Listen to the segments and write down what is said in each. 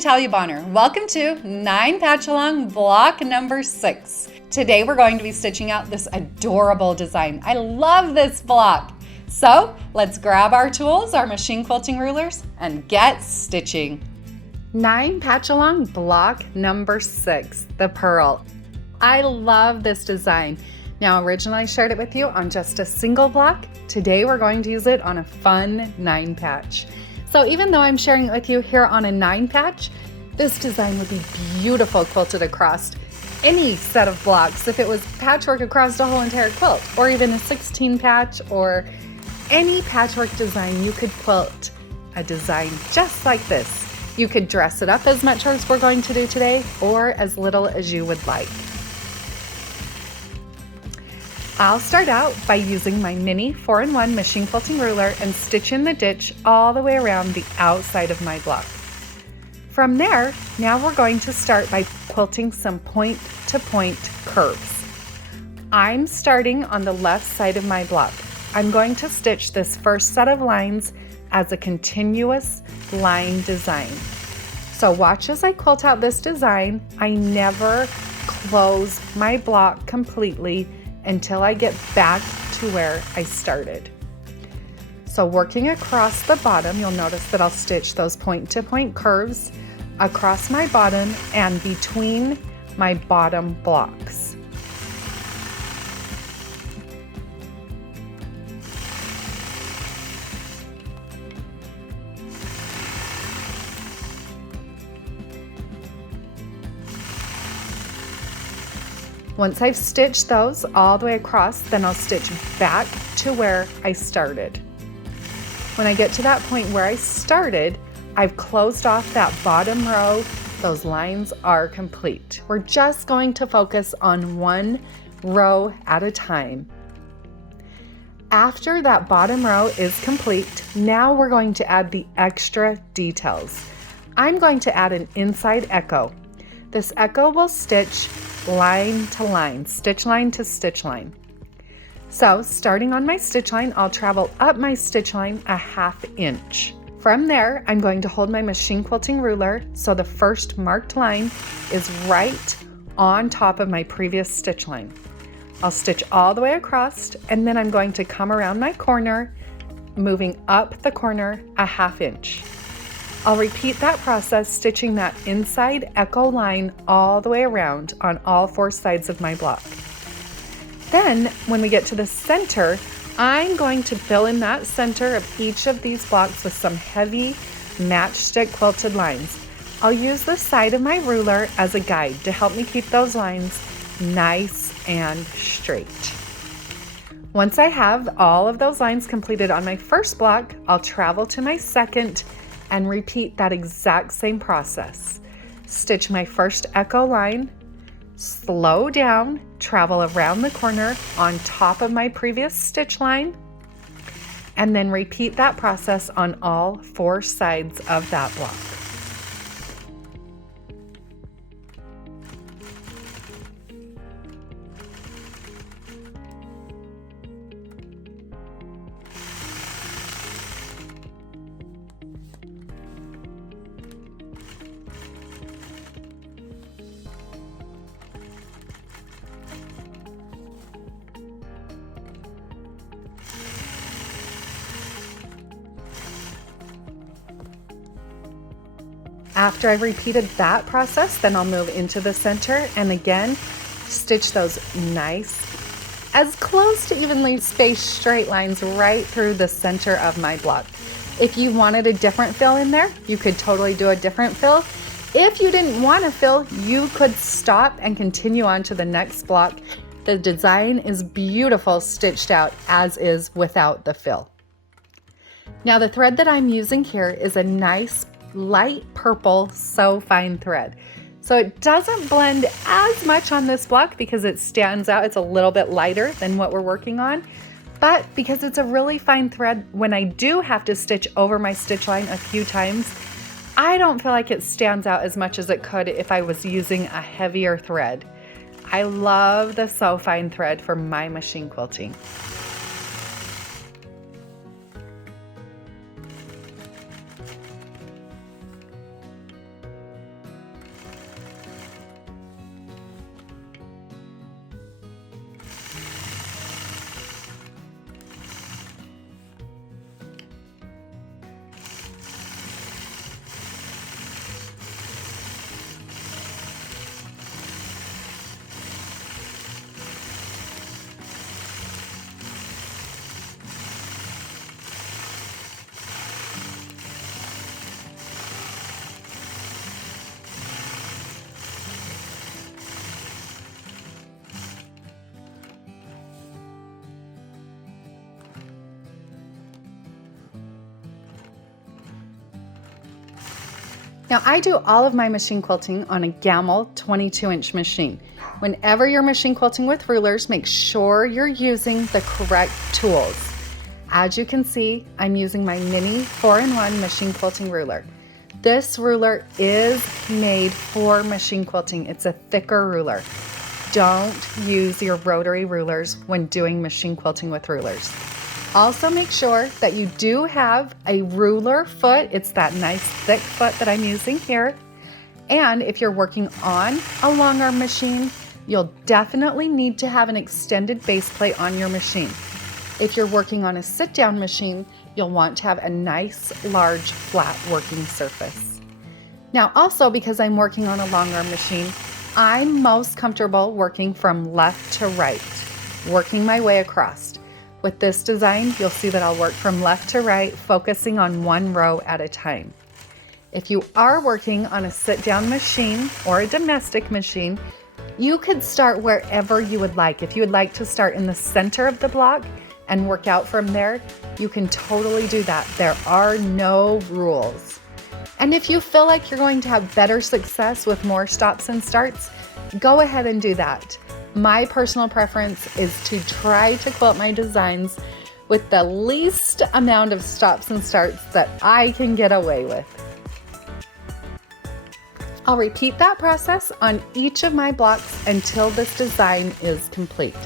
Natalia Bonner. Welcome to 9 Patchalong block number 6. Today we're going to be stitching out this adorable design. I love this block. So let's grab our tools, our machine quilting rulers, and get stitching. 9 Patchalong block number 6, the pearl. I love this design. Now originally I shared it with you on just a single block. Today we're going to use it on a fun 9 patch. So even though I'm sharing it with you here on a 9 patch, this design would be beautiful quilted across any set of blocks if it was patchwork across the whole entire quilt, or even a 16 patch, or any patchwork design. You could quilt a design just like this. You could dress it up as much as we're going to do today, or as little as you would like. I'll start out by using my mini 4-in-1 machine quilting ruler and stitch in the ditch all the way around the outside of my block. From there, now we're going to start by quilting some point-to-point curves. I'm starting on the left side of my block. I'm going to stitch this first set of lines as a continuous line design. So watch as I quilt out this design. I never close my block completely until I get back to where I started. So working across the bottom, you'll notice that I'll stitch those point-to-point curves across my bottom and between my bottom blocks. Once I've stitched those all the way across, then I'll stitch back to where I started. When I get to that point where I started, I've closed off that bottom row. Those lines are complete. We're just going to focus on one row at a time. After that bottom row is complete, now we're going to add the extra details. I'm going to add an inside echo. This echo will stitch line to line, stitch line to stitch line. So starting on my stitch line, I'll travel up my stitch line 1/2 inch. From there, I'm going to hold my machine quilting ruler so the first marked line is right on top of my previous stitch line. I'll stitch all the way across, and then I'm going to come around my corner, moving up the corner 1/2 inch. I'll repeat that process, stitching that inside echo line all the way around on all 4 sides of my block. Then, when we get to the center, I'm going to fill in that center of each of these blocks with some heavy matchstick quilted lines. I'll use the side of my ruler as a guide to help me keep those lines nice and straight. Once I have all of those lines completed on my first block, I'll travel to my second and repeat that exact same process. Stitch my first echo line, slow down, travel around the corner on top of my previous stitch line, and then repeat that process on all 4 sides of that block. After I've repeated that process, then I'll move into the center and again stitch those nice, as close to evenly spaced straight lines right through the center of my block. If you wanted a different fill in there, you could totally do a different fill. If you didn't want to fill, you could stop and continue on to the next block. The design is beautiful stitched out as is without the fill. Now the thread that I'm using here is a nice light purple so fine thread. So it doesn't blend as much on this block because it stands out. It's a little bit lighter than what we're working on, but because it's a really fine thread, when I do have to stitch over my stitch line a few times, I don't feel like it stands out as much as it could if I was using a heavier thread. I love the so fine thread for my machine quilting. Now I do all of my machine quilting on a Gamble 22-inch machine. Whenever you're machine quilting with rulers, make sure you're using the correct tools. As you can see, I'm using my mini 4-in-1 machine quilting ruler. This ruler is made for machine quilting. It's a thicker ruler. Don't use your rotary rulers when doing machine quilting with rulers. Also make sure that you do have a ruler foot. It's that nice thick foot that I'm using here. And if you're working on a long arm machine, you'll definitely need to have an extended base plate on your machine. If you're working on a sit down machine, you'll want to have a nice, large, flat working surface. Now also, because I'm working on a long arm machine, I'm most comfortable working from left to right, working my way across. With this design, you'll see that I'll work from left to right, focusing on one row at a time. If you are working on a sit-down machine or a domestic machine, you could start wherever you would like. If you would like to start in the center of the block and work out from there, you can totally do that. There are no rules. And if you feel like you're going to have better success with more stops and starts, go ahead and do that. My personal preference is to try to quilt my designs with the least amount of stops and starts that I can get away with. I'll repeat that process on each of my blocks until this design is complete.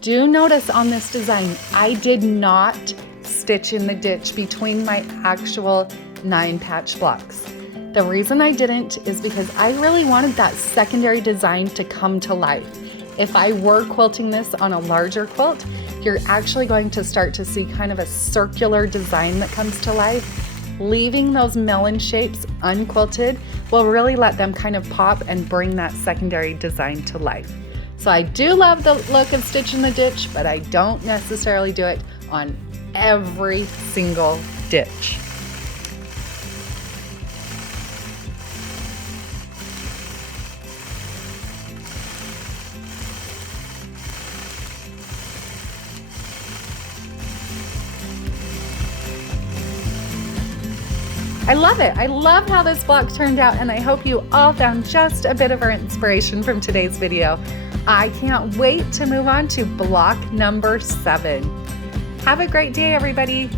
Do notice on this design, I did not stitch in the ditch between my actual 9 patch blocks. The reason I didn't is because I really wanted that secondary design to come to life. If I were quilting this on a larger quilt, you're actually going to start to see kind of a circular design that comes to life. Leaving those melon shapes unquilted will really let them kind of pop and bring that secondary design to life. So I do love the look of Stitch in the Ditch, but I don't necessarily do it on every single ditch. I love it. I love how this block turned out, and I hope you all found just a bit of our inspiration from today's video. I can't wait to move on to block number 7. Have a great day, everybody.